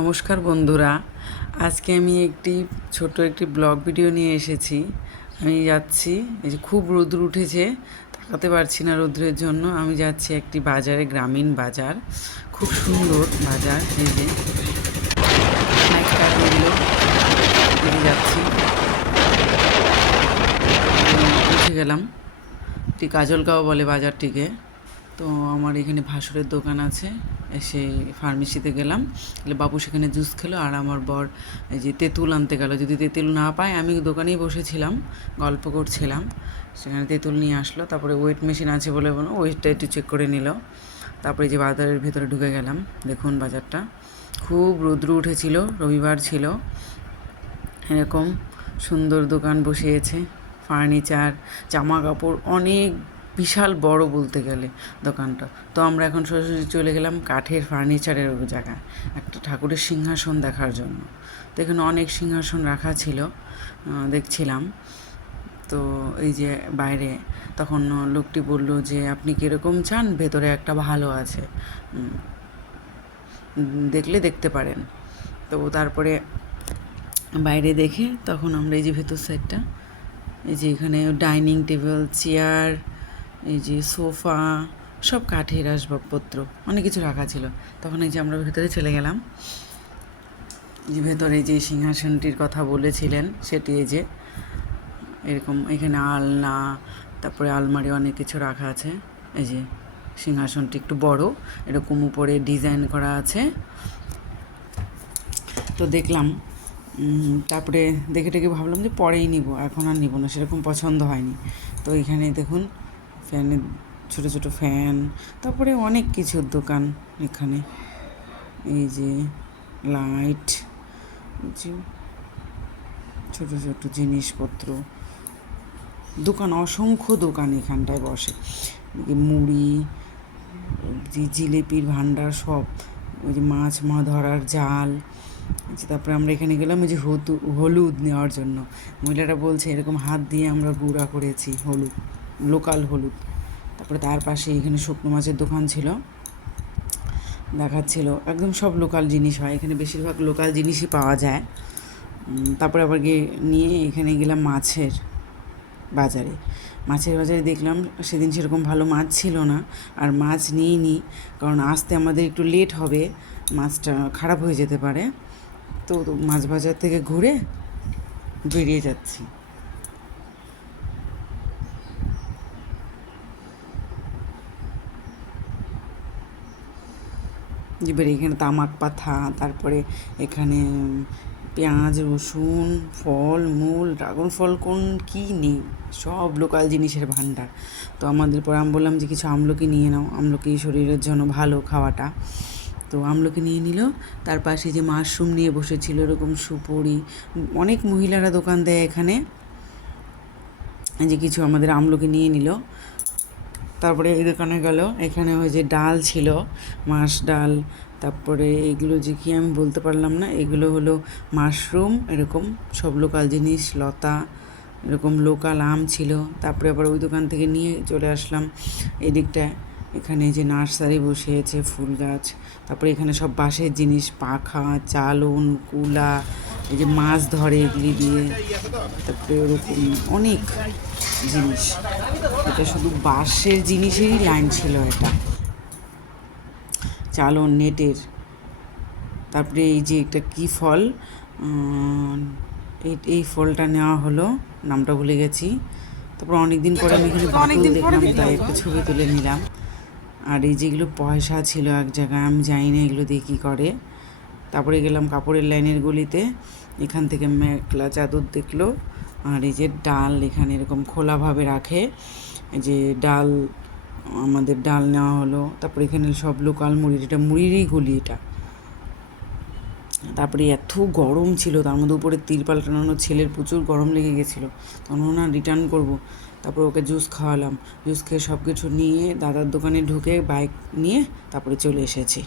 নমস্কার বন্ধুরা। আজকে আমি একটি ছোট একটি ব্লগ ভিডিও নিয়ে এসেছি। আমি যাচ্ছি, এই যে খুব রোদ্র উঠেছে, তাকাতে পারছি না রৌদ্রের জন্য। আমি যাচ্ছি একটি বাজারে, গ্রামীণ বাজার। খুব সুন্দর বাজার, এই যে। যাচ্ছি। পৌঁছে গেলাম। একটি কাজলগাঁও বলে বাজারটিকে। তো আমার এখানে ভাসুরের দোকান আছে। এসে ফার্মেসিতে গেলাম। গেলে বাবু সেখানে জুস খেলো আর আমার বর এই যে তেঁতুল আনতে গেল। যদি তেঁতুল না পায়, আমি দোকানেই বসেছিলাম, গল্প করছিলাম। সেখানে তেঁতুল নিয়ে আসলো। তারপরে ওয়েট মেশিন আছে বলে বলো ওয়েটটা একটু চেক করে নিল। তারপরে যে বাজারের ভেতরে ঢুকে গেলাম। দেখুন বাজারটা। খুব রৌদ্র উঠেছিল, রবিবার ছিল। এরকম সুন্দর দোকান বসিয়েছে। ফার্নিচার জামা কাপড় অনেক বিশাল বড় বলতে গেলে দোকানটা। তো আমরা এখন সরাসরি চলে গেলাম কাঠের ফার্নিচারের জায়গায়, একটা ঠাকুরের সিংহাসন দেখার জন্য। তো এখানে অনেক সিংহাসন রাখা ছিল দেখছিলাম। তো এই যে বাইরে তখন লোকটি বলল যে, আপনি কীরকম চান? ভেতরে একটা ভালো আছে। দেখলে দেখতে পারেন। তো তারপরে বাইরে দেখে তখন আমরা এই যে ভেতর সাইডটা এই যে এখানে ডাইনিং টেবিল চেয়ার এই যে সোফা, সব কাঠের আসবাবপত্র, অনেক কিছু রাখা ছিল। তখন এই যে আমরা ভেতরে চলে গেলাম। যে ভেতরে যে সিংহাসনটির কথা বলেছিলেন, সেটি এই যে এরকম এখানে আলনা, তারপরে আলমারি অনেক কিছু রাখা আছে। এই যে সিংহাসনটি একটু বড়, এরকম উপরে ডিজাইন করা আছে। তো দেখলাম তারপরে দেখে টেকে ভাবলাম যে পরেই নিব, এখন আর নিব না, সেরকম পছন্দ হয়নি। তো এখানে দেখুন ফ্যানের ছোট ছোট ফ্যান তারপরে অনেক কিছুর দোকান এখানে। এই যে লাইট ছোট ছোট জিনিসপত্র। দোকান, অসংখ্য দোকান এখানটায় বসে। মুড়ি, যে জিলেপির ভান্ডার সব, ওই যে মাছ মা ধরার জাল। তারপরে আমরা এখানে গেলাম ওই যে হলুদ নেওয়ার জন্য। মহিলাটা বলছে, এরকম হাত দিয়ে আমরা গুঁড়া করেছি, হলুদ। লোকাল হলুদ। তারপরে তার পাশে এখানে শুকনো মাছের দোকান ছিল। দেখাচ্ছিল, একদম সব লোকাল জিনিস হয়। এখানে বেশিরভাগ লোকাল জিনিসই পাওয়া যায়। তারপরে আবার গিয়ে নিয়ে এখানে গেলাম মাছের বাজারে। মাছের বাজারে দেখলাম সেদিন সেরকম ভালো মাছ ছিল না। আর মাছ নিয়ে নিই কারণ আসতে আমাদের একটু লেট হবে। মাছটা খারাপ হয়ে যেতে পারে। তো মাছ বাজার থেকে ঘুরে বেরিয়ে যাচ্ছি। এবার এখানে তামাক পাতা তারপরে এখানে পেঁয়াজ, রসুন, ফল, মূল, ড্রাগন ফল, কোন কী নেই, সব লোকাল জিনিসের ভাণ্ডার। তো আমাদের পরে আমি বললাম যে কিছু আমলকি নিয়ে নাও, আমলকি শরীরের জন্য ভালো খাওয়াটা। তো আমলকি নিয়ে নিল, তার পাশে যে মাশরুম নিয়ে বসেছিল, এরকম সুপুরি, অনেক মহিলারা দোকান দেয় এখানে। যে কিছু আমাদের আমলকি নিয়ে নিল। তারপরে এই দোকানে গেল। এখানে ওই যে ডাল ছিল মাছ ডাল, তারপরে এগুলো যে কি আমি বলতে পারলাম না, এগুলো হলো মাশরুম, এরকম সব লোকাল জিনিস, লতা, এরকম লোকাল আম ছিল। তারপরে আবার ওই দোকান থেকে নিয়ে চলে আসলাম। এদিকটায় এখানে যে নার্সারি বসিয়েছে, ফুল গাছ, তারপরে এখানে সব বাঁশের জিনিস, পাখা, চালন, কুলা, এই যে মাছ ধরে এগুলি দিয়ে, তারপরে ওরকম অনেক জিনিস। এটা শুধু বাঁশের জিনিসেরই লাইন ছিল এটা। চালন নেটের। তারপরে এই যে একটা কী ফল? এই ফলটা নেওয়া হলো নামটা ভুলে গেছি। তারপর অনেকদিন পরে আমি এখানে দেখলাম তাই একটা ছবি তুলে নিলাম। আর এই যেগুলো পয়সা ছিল এক জায়গায় আমি জানি না এগুলো দিয়ে কী করে। তারপরে গেলাম কাপড়ের লাইনের গলিতে। এখান থেকে মেঘলা চাদর দেখল। আর এই যে ডাল এখানে এরকম খোলাভাবে রাখে। যে ডাল, আমাদের ডাল নেওয়া হলো। তারপরে এখানে সব লোকাল মুড়ি এটা মুড়িরই গলি এটা। তারপরে এত গরম ছিল, তার মধ্যে উপরে তিরপাল টানানো ছেলের প্রচুর গরম লেগে গেছিল। তখন না রিটার্ন করব। তারপর ওকে জুস খাওয়ালাম। জুস খেয়ে সব কিছু নিয়ে দাদার দোকানে ঢুকে বাইক নিয়ে তারপরে চলে এসেছি।